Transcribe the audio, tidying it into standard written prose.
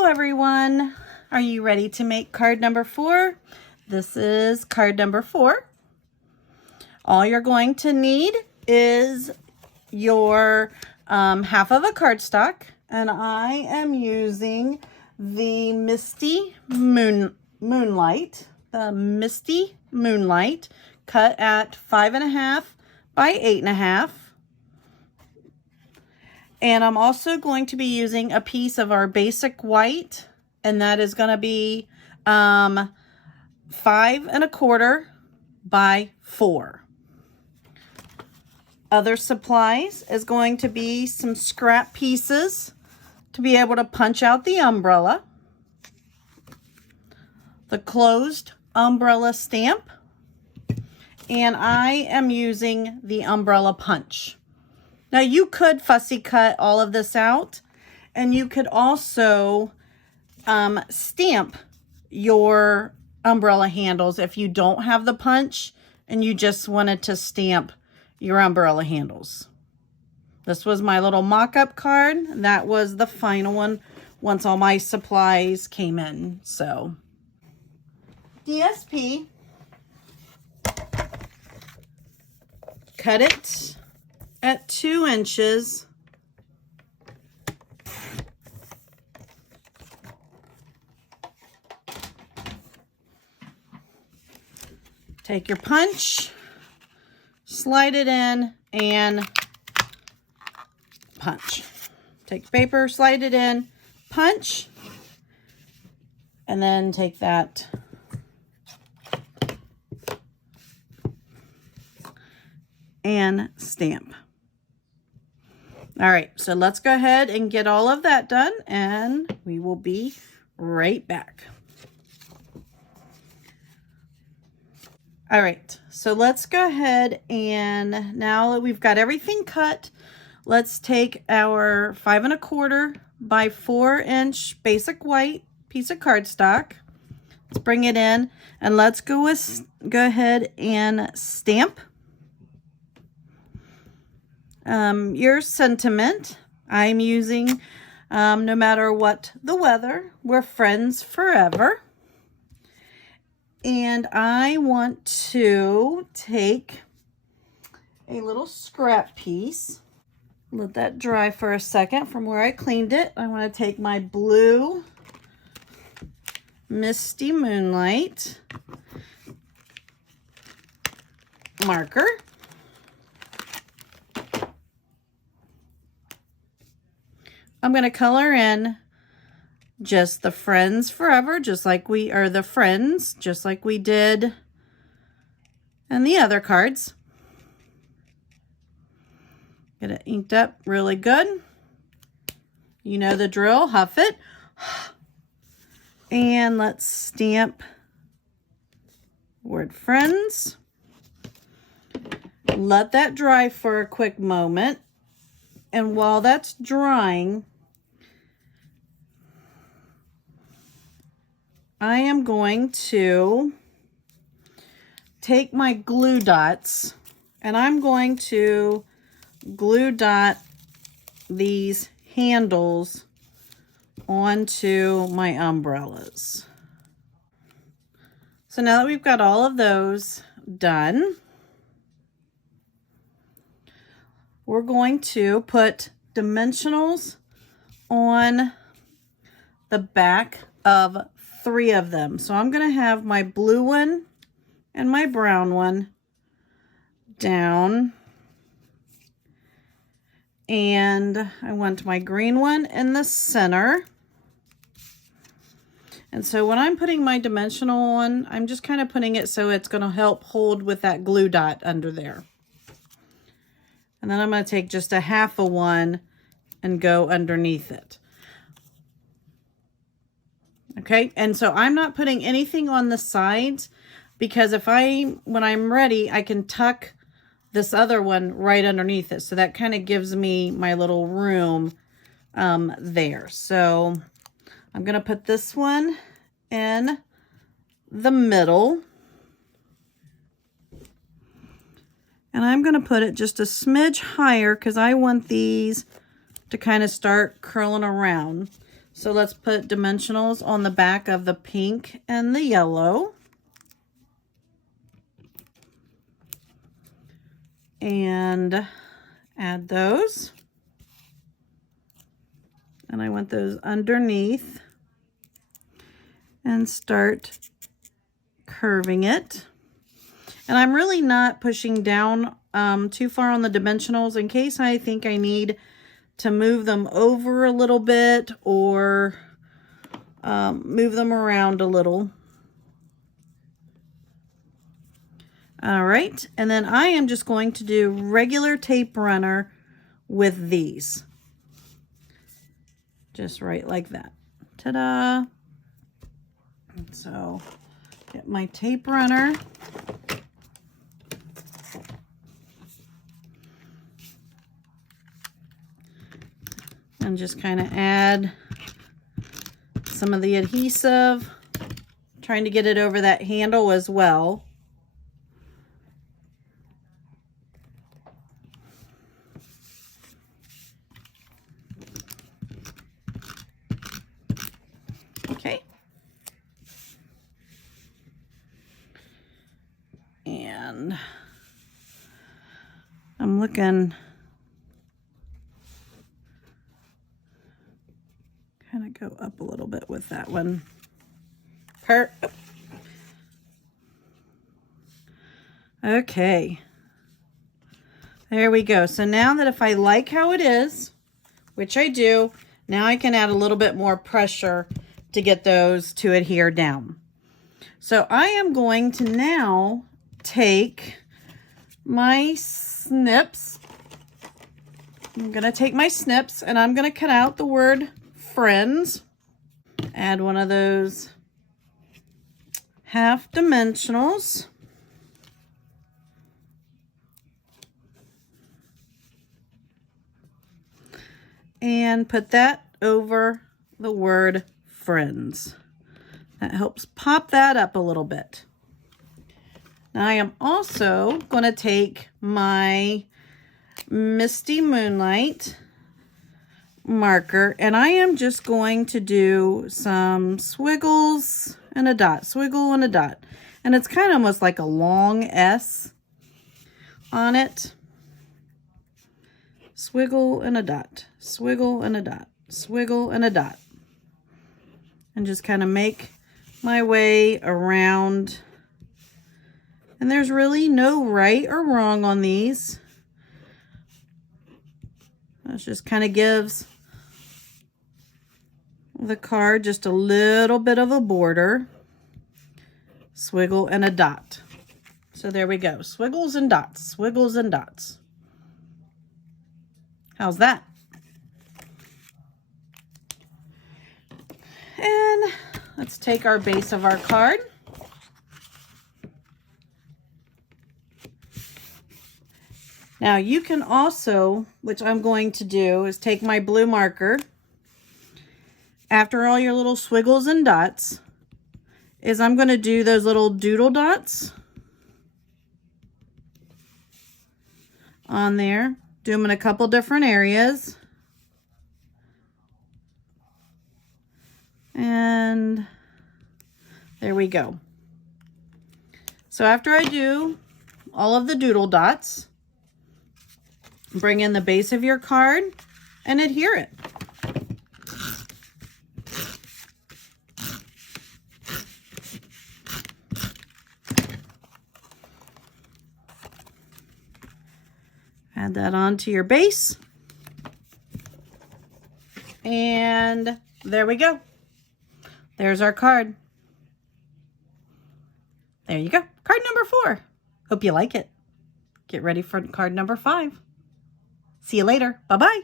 Hello everyone. Are you ready to make card number 4? This is card number 4. All you're going to need is your half of a cardstock, and I am using the Misty Moonlight, cut at 5.5 by 8.5. And I'm also going to be using a piece of our basic white, and that is going to be 5.25 by 4. Other supplies is going to be some scrap pieces to be able to punch out the umbrella, the closed umbrella stamp, and I am using the umbrella punch. Now you could fussy cut all of this out, and you could also stamp your umbrella handles if you don't have the punch and you just wanted to stamp your umbrella handles. This was my little mock-up card. That was the final one once all my supplies came in. So DSP, cut it at 2 inches. Take your punch, slide it in, and punch. Take paper, slide it in, punch, and then take that and stamp. All right, so let's go ahead and get all of that done, and we will be right back. All right, so let's go ahead, and now that we've got everything cut, let's take our 5.25 by 4-inch basic white piece of cardstock. Let's bring it in, and let's go ahead and stamp your sentiment. I'm using no matter what the weather, we're friends forever. And I want to take a little scrap piece, let that dry for a second from where I cleaned it. I want to take my blue Misty Moonlight marker. I'm going to color in just the friends forever, just like we are the friends, just like we did in the other cards. Get it inked up really good. You know the drill, huff it. And let's stamp word friends. Let that dry for a quick moment. And while that's drying, I am going to take my glue dots, and I'm going to glue dot these handles onto my umbrellas. So now that we've got all of those done, we're going to put dimensionals on the back of 3 of them. So I'm going to have my blue one and my brown one down, and I want my green one in the center. And so when I'm putting my dimensional on, I'm just kind of putting it so it's going to help hold with that glue dot under there. And then I'm going to take just a half of one and go underneath it. Okay, and so I'm not putting anything on the sides, because when I'm ready, I can tuck this other one right underneath it. So that kind of gives me my little room there. So I'm going to put this one in the middle. And I'm going to put it just a smidge higher because I want these to kind of start curling around. So let's put dimensionals on the back of the pink and the yellow. And add those. And I want those underneath and start curving it. And I'm really not pushing down too far on the dimensionals in case I think I need to move them over a little bit or move them around a little. All right, and then I am just going to do regular tape runner with these. Just right like that. Ta-da! So, get my tape runner. And just kind of add some of the adhesive, trying to get it over that handle as well. Okay. And I'm looking kind of go up a little bit with that one. Okay. There we go. So now that if I like how it is, which I do, now I can add a little bit more pressure to get those to adhere down. So I am going to now take my snips. I'm going to take my snips and I'm going to cut out the word friends. Add one of those half dimensionals. And put that over the word friends. That helps pop that up a little bit. Now I am also going to take my Misty Moonlight marker and I am just going to do some squiggles and a dot, swiggle and a dot. And it's kind of almost like a long S on it. Swiggle and a dot, swiggle and a dot, swiggle and a dot. And just kind of make my way around. And there's really no right or wrong on these. That just kind of gives the card just a little bit of a border. Swiggle and a dot. So there we go. Swiggles and dots, swiggles and dots. How's that? And let's take our base of our card. Now you can also, which I'm going to do, is take my blue marker. After all your little swiggles and dots, is I'm going to do those little doodle dots on there. Do them in a couple different areas. And there we go. So after I do all of the doodle dots, bring in the base of your card and adhere it. Add that onto your base. And there we go. There's our card. There you go. Card number 4. Hope you like it. Get ready for card number 5. See you later. Bye-bye.